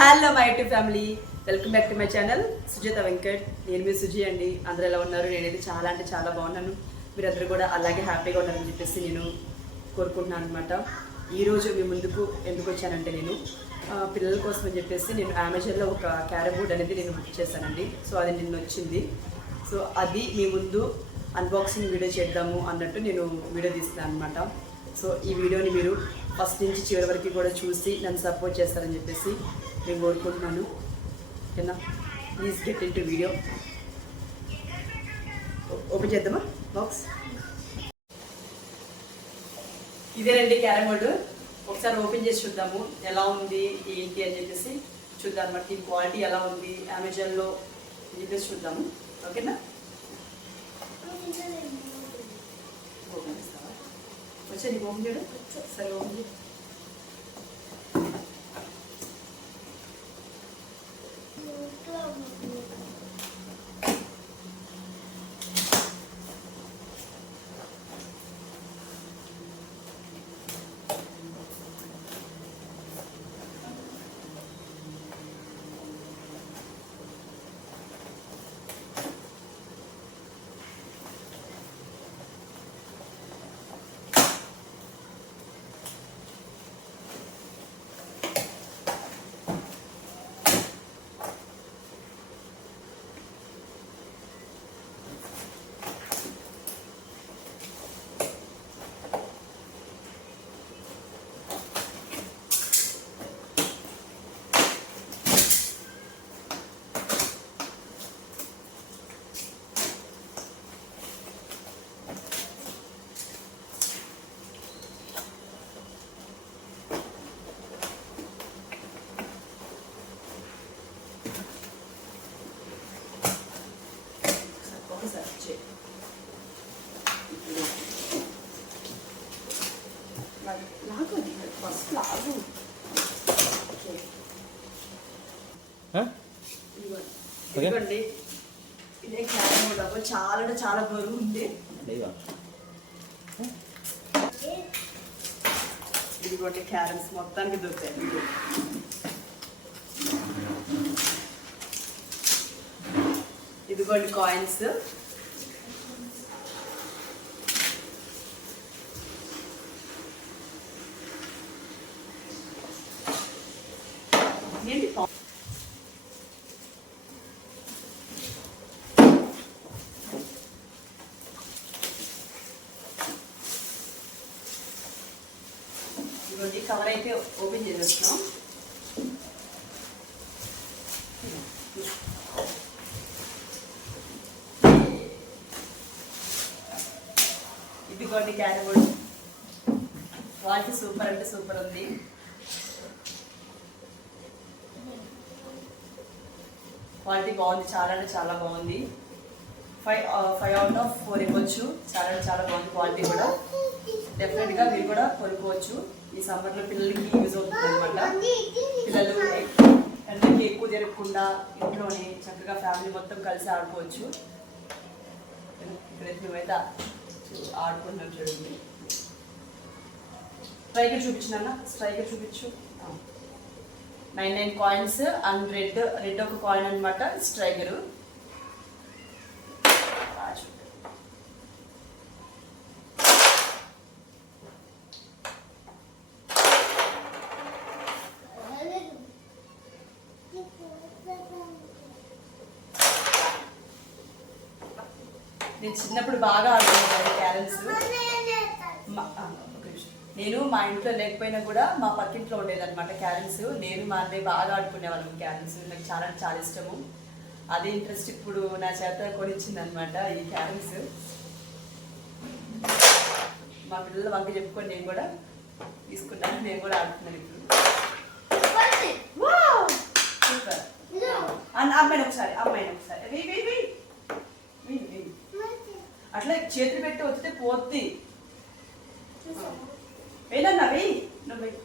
Hello my YouTube family, welcome back to my channel Sujatha Venkat. నేను మీ సుజీ అండి. అందరూ ఎలా ఉన్నారు? నేనైతే చాలా అంటే చాలా బాగున్నాను. మీరందరూ కూడా అలాగే హ్యాపీగా ఉన్నారని చెప్పేసి నేను కోరుకుంటున్నాను అనమాట. ఈరోజు మీ ముందుకు ఎందుకు వచ్చానంటే, నేను పిల్లల కోసం అని చెప్పేసి నేను అమెజాన్లో ఒక క్యారమ్ బోర్డ్ అనేది నేను బుక్ చేశానండి. సో అది నిన్న వచ్చింది. సో అది మీ ముందు అన్బాక్సింగ్ వీడియో చేద్దాము అన్నట్టు నేను వీడియో తీస్తున్నాను అనమాట. సో ఈ వీడియోని మీరు ఫస్ట్ నుంచి చివరి వరకు కూడా చూసి నన్ను సపోర్ట్ చేస్తారని చెప్పేసి నేను కోరుకుంటున్నాను. ఓకేనా? Please get in to video. Open చేద్దామా బాక్స్? ఇదేనండి క్యారమ్ బోర్డు. ఒకసారి ఓపెన్ చేసి చూద్దాము ఎలా ఉంది ఏంటి అని చెప్పేసి చూద్దాం అనమాట. దీని క్వాలిటీ ఎలా ఉంది అమెజాన్లో అని చెప్పేసి చూద్దాము. ఓకేనా? ఓపెన్ చేస్తావా? వచ్చా నీకు ఓపెన్ చేయడం? సరే ఓపెన్ చేయి. ఇదిగోండి, ఇదే క్యారమ్ బోర్డు. చాలా అంటే చాలా బరువు ఉంది. ఇదిగోండి క్యారమ్స్ మొత్తానికి దొరుకుతాయి. ఇదిగోండి కాయిన్స్. ఏంటి ఇదిగోండి కవర్ అయితే ఓపెన్ చేసేస్తున్నాం. ఇదిగోండి క్యారమ్ బోర్డు. క్వాలిటీ సూపర్ అంటే సూపర్ ఉంది. క్వాలిటీ బాగుంది, చాలా అంటే చాలా బాగుంది. 5 out of 4 ఇవ్వచ్చు. చాలా అంటే చాలా బాగుంది క్వాలిటీ కూడా. డెఫినెట్గా మీరు కూడా కొనుక్కోవచ్చు. ఈ సమ్మర్లో పిల్లలకి యూజ్ అవుతుంది అనమాట. పిల్లలు ఎండకి ఎక్కువ తిరగకుండా ఇంట్లోనే చక్కగా ఫ్యామిలీ మొత్తం కలిసి ఆడుకోవచ్చు. ఇక్కడైతే మేమైతే ఆడుకుంటున్నాం. చూడండి, స్ట్రైకర్ చూపించిన స్ట్రైకర్ చూపించు. 99 కాయిన్స్ అండ్ రెడ్ ఒక కాయిన్ అనమాట స్ట్రైకరు. నేను చిన్నప్పుడు బాగా ఆడుకునేదాన్ని క్యారమ్స్. నేను మా ఇంట్లో లేకపోయినా కూడా మా పక్కింట్లో ఉండేదన్నమాట క్యారమ్స్. నేను మా అన్నయ్య బాగా ఆడుకునేవాళ్ళం క్యారమ్స్. నాకు చాలా చాలా ఇష్టము. అదే ఇంట్రెస్ట్ ఇప్పుడు నా చేత కొనిచ్చింది అనమాట ఈ క్యారమ్స్. మా పిల్లల వంక చెప్పుకొని నేను కూడా తీసుకున్నాను. నేను కూడా ఆడుతున్నాను ఇప్పుడు. సూపర్. అమ్మాయిని ఒకసారి అట్లా చేతులు పెట్టి వస్తే పోద్ది. వేయనన్నా వెయ్యి. నువ్వు వెయ్యి.